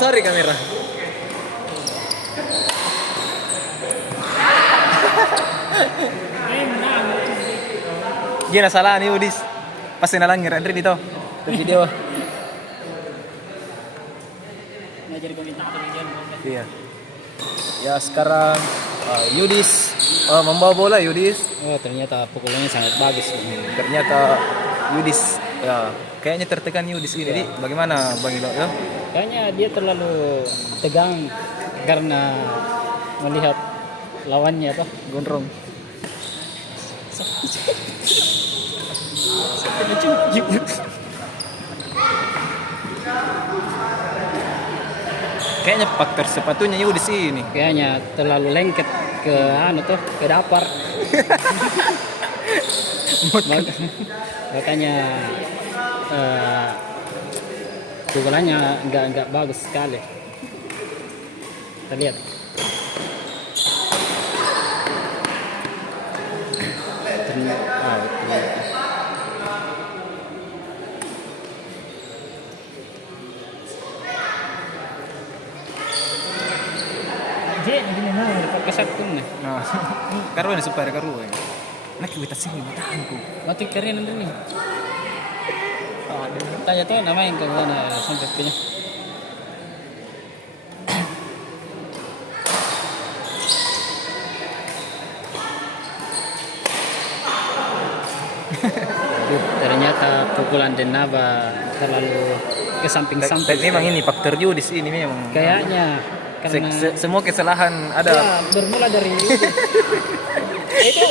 Sorry kamera. Gina salah nih Udis. Pasti nalang Andre dito. Ke video. Ngajar komentator dia. Iya. Ya sekarang Yudis membawa bola Yudis. Oh, ternyata pukulannya sangat bagus. Ternyata Yudis ya kayaknya tertekan Yudis ini. Jadi bagaimana Bang Ilo ya? Kayaknya dia terlalu tegang karena melihat lawannya apa? Gondrong. Kayaknya faktor sepatunya Yudis ini. Kayaknya terlalu lengket ke ke dapar. Makanya pukulannya enggak bagus sekali. Kita lihat. Gini kesat pun nih. Nah, karuan super karuan. Nak kita sini mataanku. Mati keren nanti nih. Tanya tuh nama yang kemana sampai punya. Ternyata pukulan Denaba terlalu ke samping-samping. Memang ini faktor Yudis ini memang. Kayaknya karena semua kesalahan ada. Ya, bermula dari itu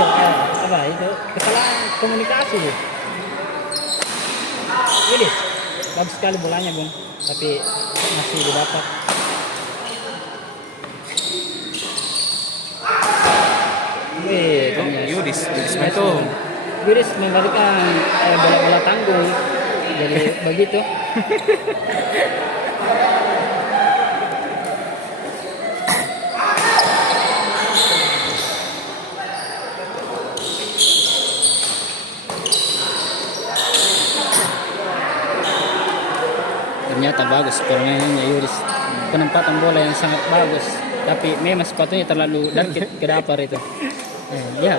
apa itu kesalahan komunikasi tuh. Ini bagus sekali bolanya Bung, tapi masih didapat. Yudis itu Yudis membalikan bola-bola tanggul jadi begitu. Ternyata bagus permainannya Yudis, penempatan bola yang sangat bagus, tapi memang sepatunya terlalu dikit ke dapar itu. Ya.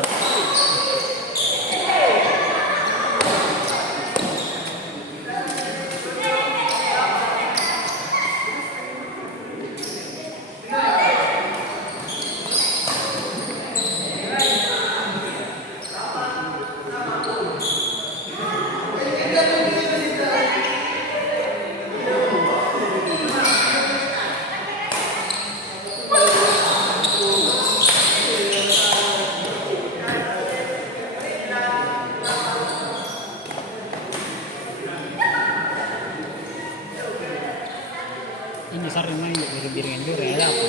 Ini sering main dari biringan juga ya apa?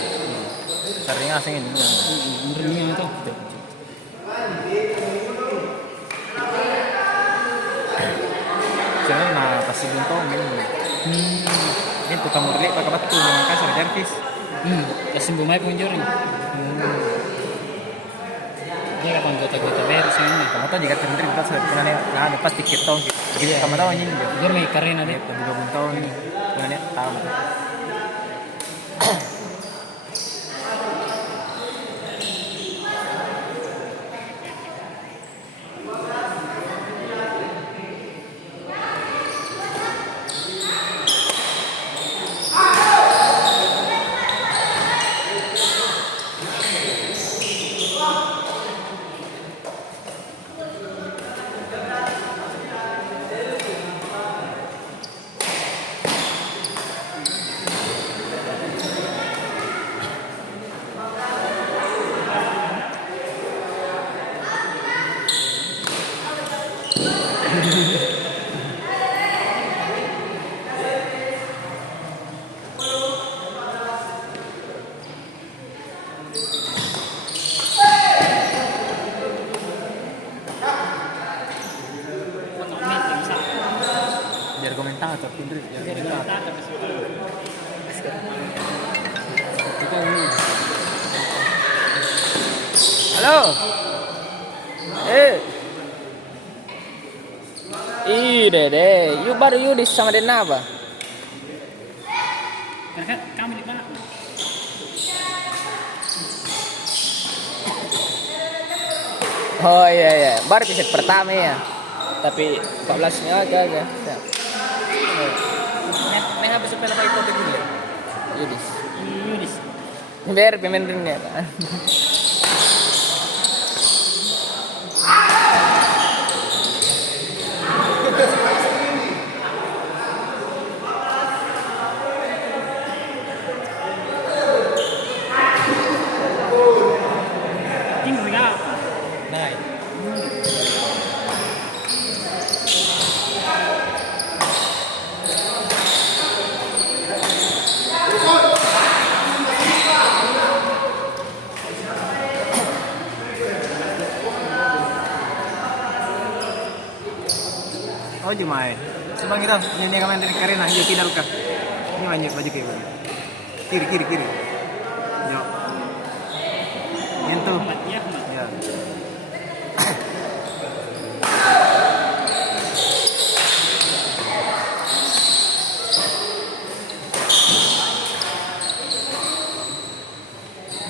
sering asing ini. Menurutnya itu. Jangan pasti buntong ini. Ini tukang murli pakai batu dengan kasar Jarvis. Kasih bumai penjuri. Dia kapan kota-kota beres ini. Kamu tahu jika terhenti kita sudah nah pasti kita jadi kamu tahu ini dia. Dia main keren ada. Juga buntong ini. Karena tahu. Biar komentator Indri biar komentator. Halo. Ih, Dede, you baru Yudis sama Denaba. Karena kami di mana? Oh iya, baru di set pertama ya. Tapi 14-nya agak. Ya. Nih habis sepeda pakai kopi dulu ya. Yudis. Yudis. Biar pemain dunia kan. Tinggal enggak? Nah, oh Jumai. Sebang kita ini kemarin dari Karena dia tidak luka. Ini banyak baju kayak begini. Kiri. Yo. Itu. Ya. Ya.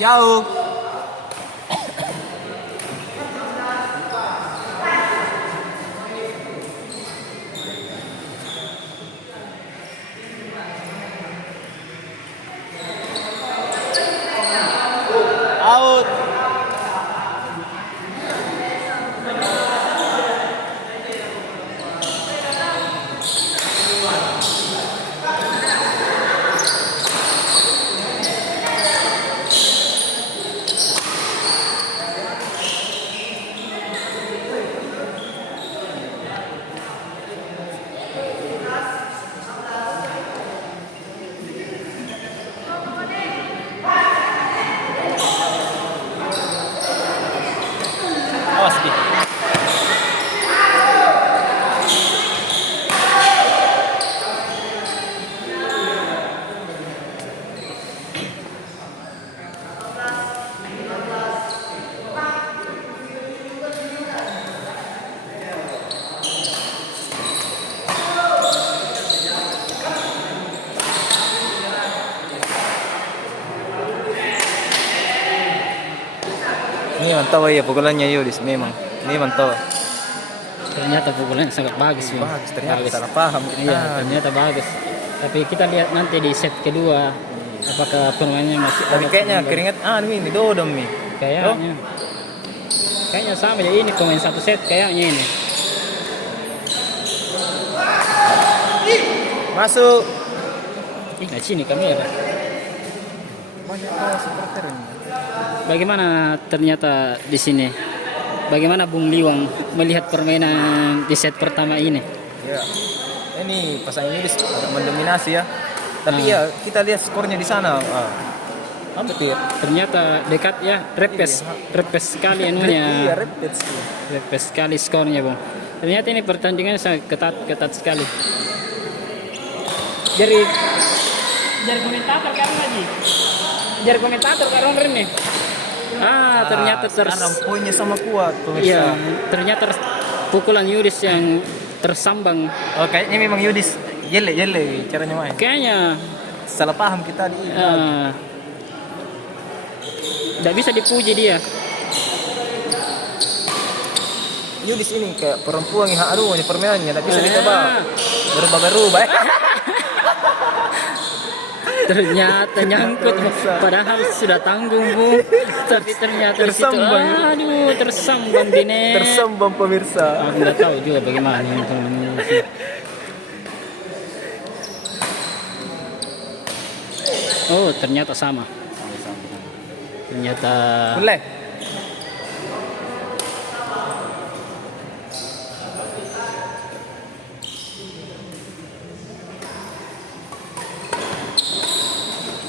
Jauh. Out. Awas di. Ini mantap ya pukulannya Yudis memang. Ini mantap. Ternyata pukulannya sangat bagus. Bang. Bagus, ternyata salah paham kita. Iya, ternyata bagus. Tapi kita lihat nanti di set kedua apakah permainannya masih Tapi agak kayaknya seimbang. keringet ini dodom nih. Kayaknya. Kayaknya sama ya ini pemain satu set kayaknya ini. Masuk. Nah sini kamera. Banyak supporter ini. Bagaimana ternyata di sini? Bagaimana Bung Liwang melihat permainan di set pertama ini? Ya. Ini pasangan Yudis agak mendominasi ya. Tapi ya kita lihat skornya di sana. Hampir. Ternyata dekat ya, repes sekali anunya. Iya, repeat. Repes sekali skornya, Bung. Ternyata ini pertandingan sangat ketat sekali. Dari komentator kan lagi. Dari komentator kan nih. Ternyata sekarang poinnya sama kuat pemirsa. Iya, ternyata pukulan Yudis yang tersambang. Oh, kayaknya memang Yudis jele caranya main. Kayaknya Salah paham kita di tidak bisa dipuji dia. Yudis ini kayak perempuan yang ini permainannya tidak bisa ditebak. Berubah-berubah. Ternyata nyangkut, padahal sudah tanggung Bu, tapi ternyata Tersambang. tersambang di net. Tersambang pemirsa. Nggak tahu juga bagaimana ini teman-teman. Oh ternyata sama. Ternyata Boleh.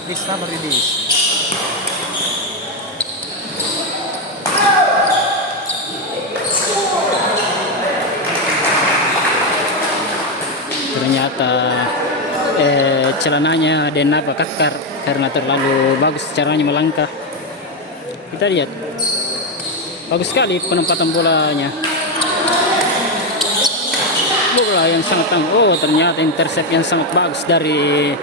Bisa merilis. ternyata celananya Denapa kekar karena terlalu bagus caranya melangkah. Kita lihat bagus sekali penempatan bolanya, bola yang sangat tangguh. Oh ternyata intercept yang sangat bagus dari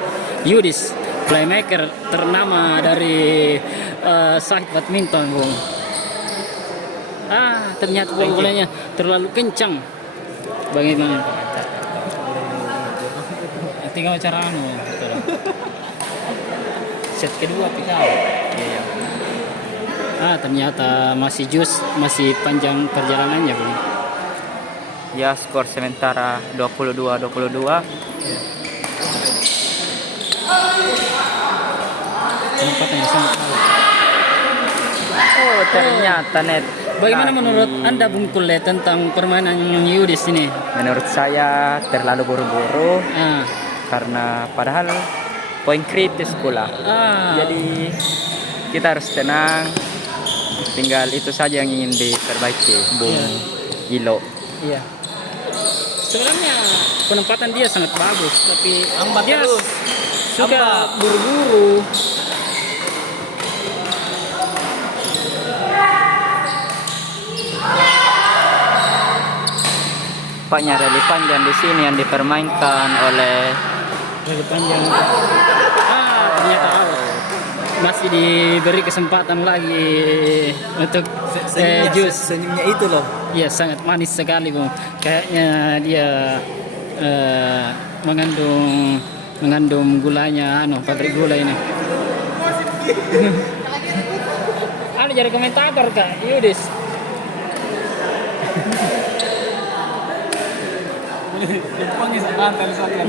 Yudis. playmaker ternama dari side badminton, Bung. Ternyata bolanya terlalu kencang. Bagaimana? Tinggal cara set kedua pikal. Iya. Ternyata masih masih panjang perjalanannya, Bung. Ya, skor sementara 22-22. Penempatannya sangat bagus. Oh, ternyata net. Bagaimana lagi. menurut Anda, Bung Kule, tentang permainan Yudis ini? Menurut saya terlalu buru-buru karena padahal poin kritis pula. Jadi kita harus tenang. Tinggal itu saja yang ingin diperbaiki, Bung Ilo. Iya. Sebenarnya penempatan dia sangat bagus, tapi Lambat dia terus. suka Lambat. buru-buru. Tampaknya rally panjang di sini yang dipermainkan oleh Dari panjang. Ternyata out. Masih diberi kesempatan lagi untuk jus. Senyumnya itu loh. Iya, sangat manis sekali, Bung. Kayaknya dia mengandung gulanya, pabrik gula ini. Jadi komentator Kak Yudis. Jepang is antel saja.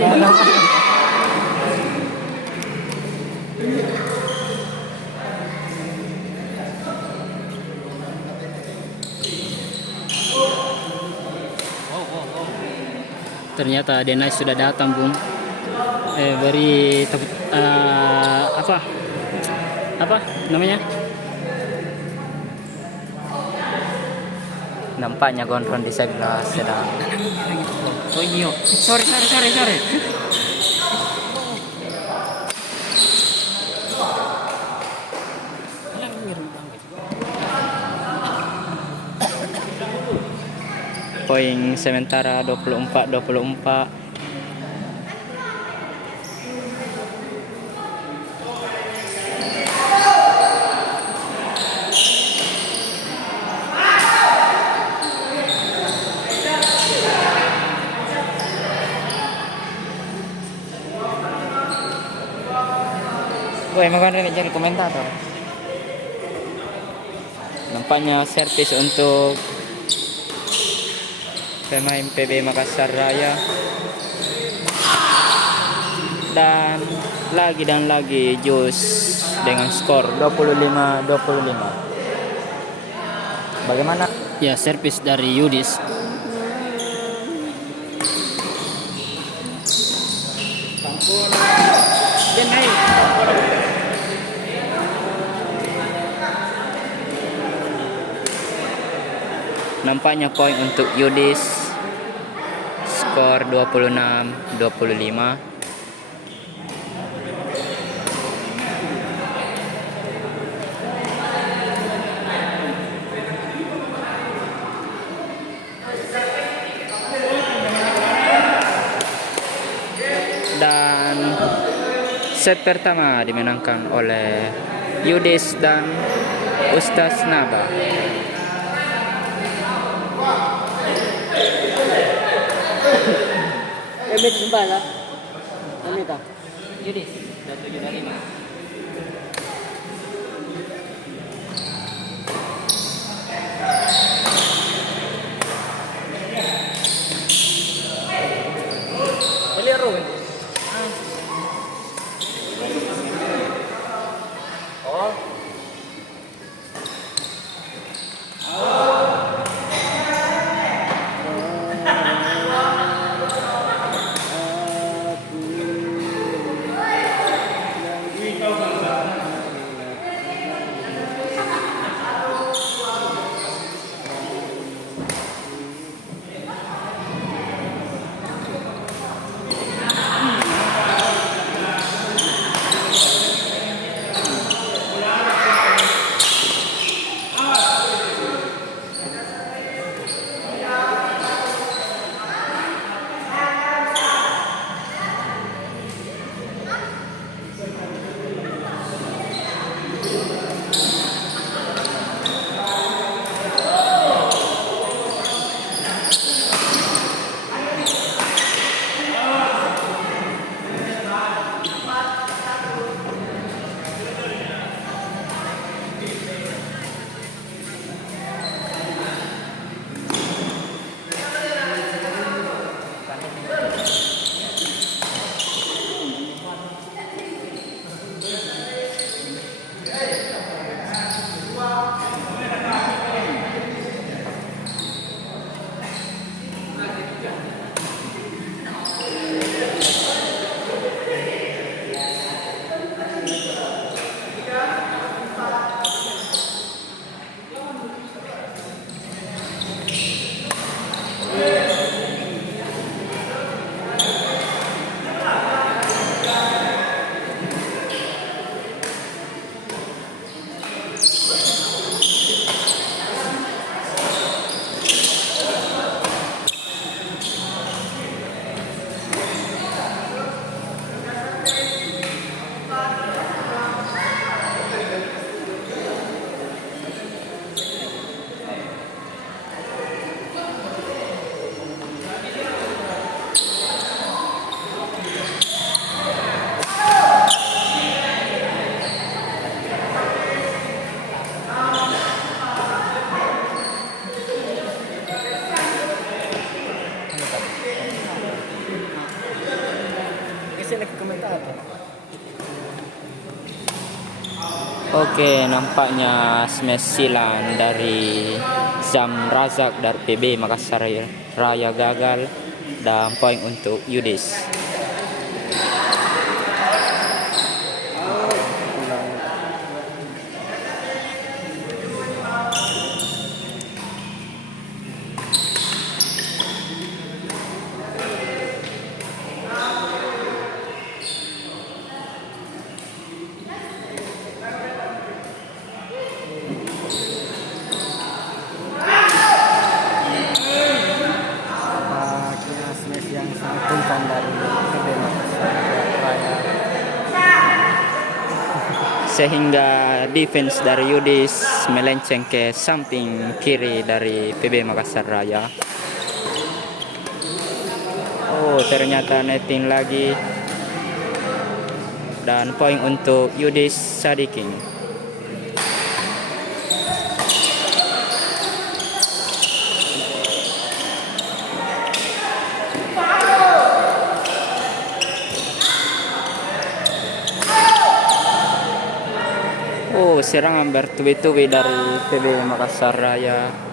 Ternyata Denai sudah datang, Bung. Beri apa namanya? nampaknya Gondron di sebelah sedang. Oh iya, sorry. Poin sementara 24-24. Gue emang kan jadi komentator. Nampaknya servis untuk pemain PB Makassar Raya. Dan lagi Jus dengan skor 25-25. Bagaimana? Ya, servis dari Yudis. Denai. Nampaknya poin untuk Yudis, skor 26-25. Dan set pertama dimenangkan oleh Yudis dan Ustaz Naba. Emit Mbala. Emit Yudis. 7-5. Oke, nampaknya smash silang dari Zam Razak dari PB Makassar Raya gagal dan poin untuk Yudis. Pakai smash yang sangat kencang dari PB Makassar Raya. Sehingga defense dari Yudis melenceng ke samping kiri dari PB Makassar Raya. Oh, ternyata netting lagi. Dan poin untuk Yudis Sadikin. Oh, serangan bertubi-tubi dari PB Makassar Raya.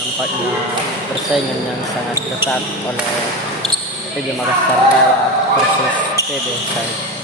Nampaknya persaingan yang sangat ketat oleh PB Makassar Raya versus PB Side.